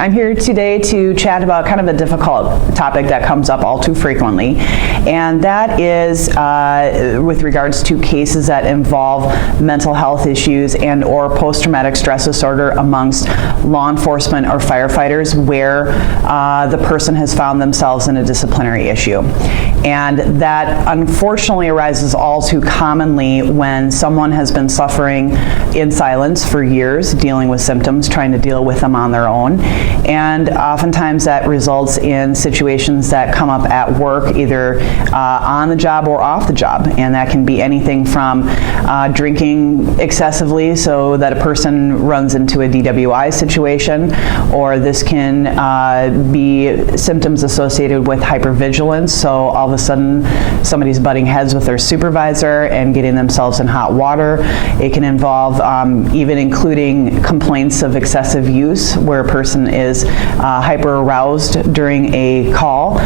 I'm here today to chat about kind of a difficult topic that comes up all too frequently, and that is with regards to cases that involve mental health issues and or post-traumatic stress disorder amongst law enforcement or firefighters where the person has found themselves in a disciplinary issue. And that unfortunately arises all too commonly when someone has been suffering in silence for years, dealing with symptoms, trying to deal with them on their own. And oftentimes that results in situations that come up at work, either on the job or off the job. And that can be anything from drinking excessively so that a person runs into a DWI situation, or this can be symptoms associated with hypervigilance. So all of a sudden somebody's butting heads with their supervisor and getting themselves in hot water. It can involve even including complaints of excessive use where a person is hyper aroused during a call.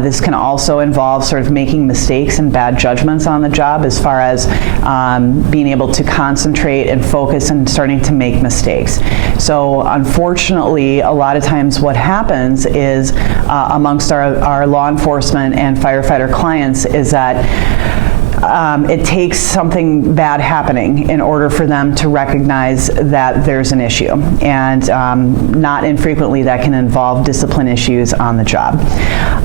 This can also involve sort of making mistakes and bad judgments on the job as far as being able to concentrate and focus and starting to make mistakes. So unfortunately, a lot of times what happens is amongst our law enforcement and firefighter clients is that it takes something bad happening in order for them to recognize that there's an issue. And not infrequently that can involve discipline issues on the job.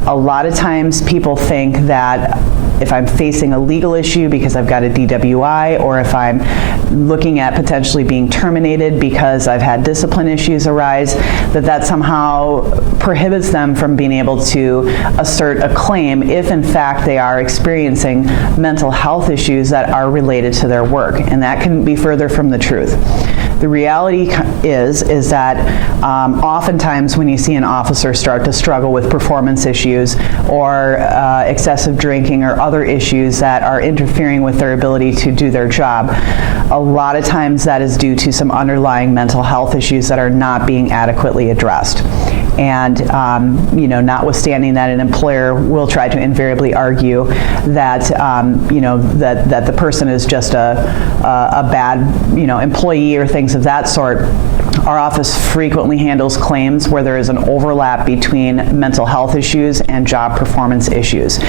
A lot of times people think that if I'm facing a legal issue because I've got a DWI, or if I'm looking at potentially being terminated because I've had discipline issues arise, that somehow prohibits them from being able to assert a claim if in fact they are experiencing mental health issues that are related to their work. And that couldn't be further from the truth. The reality is that oftentimes when you see an officer start to struggle with performance issues or excessive drinking or other issues that are interfering with their ability to do their job, a lot of times that is due to some underlying mental health issues that are not being adequately addressed. And notwithstanding that, an employer will try to invariably argue that that the person is just a bad employee or things of that sort. Our office frequently handles claims where there is an overlap between mental health issues and job performance issues.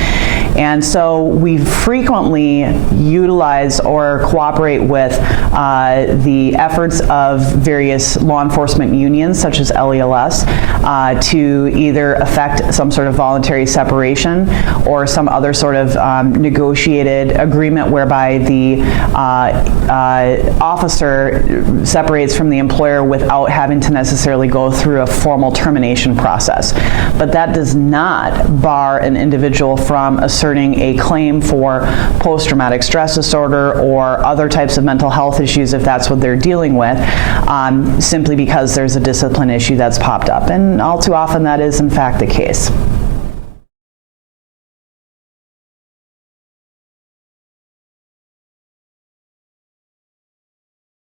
And so we frequently utilize or cooperate with the efforts of various law enforcement unions, such as LELS, to either effect some sort of voluntary separation or some other sort of negotiated agreement whereby the officer separates from the employer without having to necessarily go through a formal termination process. But that does not bar an individual from asserting a claim for post-traumatic stress disorder or other types of mental health issues if that's what they're dealing with, simply because there's a discipline issue that's popped up. And all too often that is in fact the case.